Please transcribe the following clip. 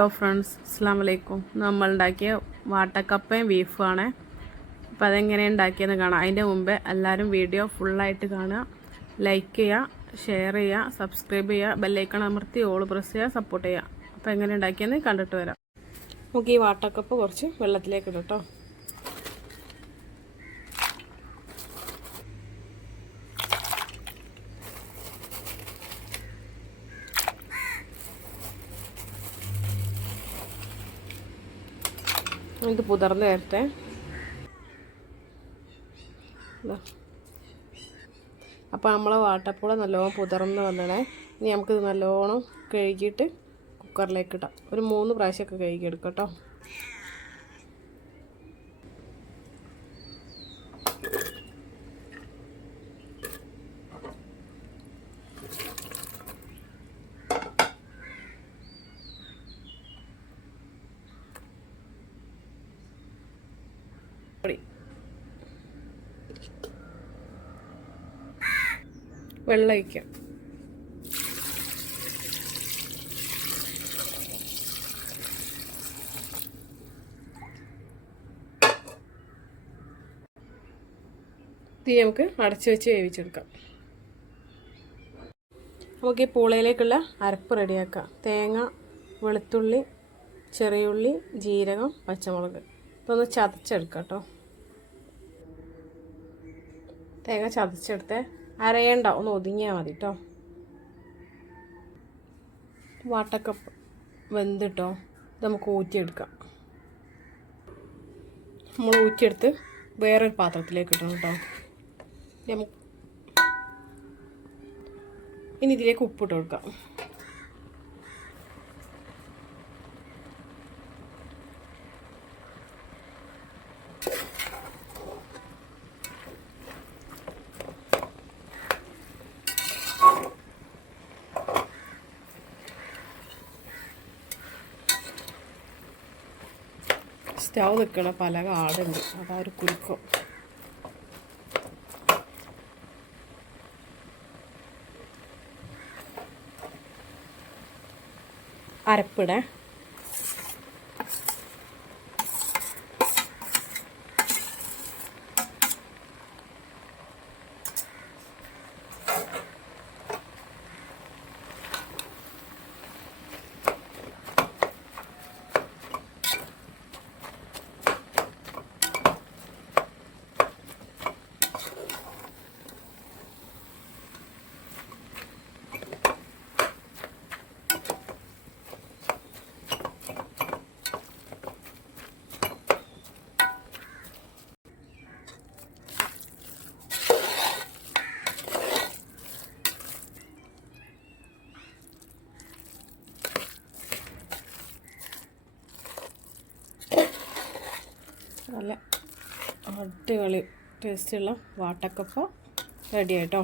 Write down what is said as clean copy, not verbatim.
Hello friends, അസ്സലാമു അലൈക്കും. നമ്മൾ ഉണ്ടാക്കിയ വാട്ടക്കപ്പയും ബീഫുമാണ്. അപ്പോൾ അതെങ്ങനെ ഉണ്ടാക്കിയെന്ന് കാണാം. അതിൻ്റെ മുമ്പേ എല്ലാവരും വീഡിയോ ഫുള്ളായിട്ട് കാണുക, ലൈക്ക് ചെയ്യുക, ഷെയർ ചെയ്യുക, സബ്സ്ക്രൈബ് ചെയ്യുക, ബെല്ലൈക്കൺ അമർത്തി ഓൾ പ്രസ് ചെയ്യുക, സപ്പോർട്ട് ചെയ്യുക. അപ്പോൾ എങ്ങനെ ഉണ്ടാക്കിയെന്ന് കണ്ടിട്ട് വരാം. നമുക്ക് ഈ വാട്ടക്കപ്പ് കുറച്ച് വെള്ളത്തിലേക്ക് ഇടും കേട്ടോ. ഇത് പുതർന്ന് നേരത്തെ അപ്പോൾ നമ്മളെ വാട്ടപ്പുള നല്ലോണം പുതർന്ന് വന്നണേ. ഇനി നമുക്കിത് നല്ലോണം കഴുകിയിട്ട് കുക്കറിലേക്ക് ഇടാം. ഒരു 3 പ്രാവശ്യമൊക്കെ കഴുകിയെടുക്കാം കേട്ടോ. വെള്ളം ഒഴിക്കാം. തീ നമുക്ക് അടച്ച് വെച്ച് വേവിച്ചെടുക്കാം. നമുക്ക് ഈ പൂളയിലേക്കുള്ള അരപ്പ് റെഡിയാക്കാം. തേങ്ങ, വെളുത്തുള്ളി, ചെറിയുള്ളി, ജീരകം, പച്ചമുളക് ഇതൊന്ന് ചതച്ചെടുക്കാം കേട്ടോ. തേങ്ങ ചതച്ചെടുത്ത് അരയണ്ട, ഒന്ന് ഒതുങ്ങിയാൽ മതി കേട്ടോ. വാട്ടക്കപ്പ് വെന്തിട്ടോ. ഇത് നമുക്ക് ഊറ്റിയെടുക്കാം. നമ്മൾ ഊറ്റിയെടുത്ത് വേറൊരു പാത്രത്തിലേക്ക് ഇടണം കേട്ടോ. ഇനി ഇതിലേക്ക് ഉപ്പിട്ട് കൊടുക്കാം. സ്റ്റൗ നിൽക്കണ പലക ആടുണ്ട്, അതാ ഒരു കുലുക്കം. അരപ്പിടേ. നല്ല അടിപൊളി ടേസ്റ്റുള്ള വാട്ടക്കപ്പ റെഡി ആയിട്ടോ.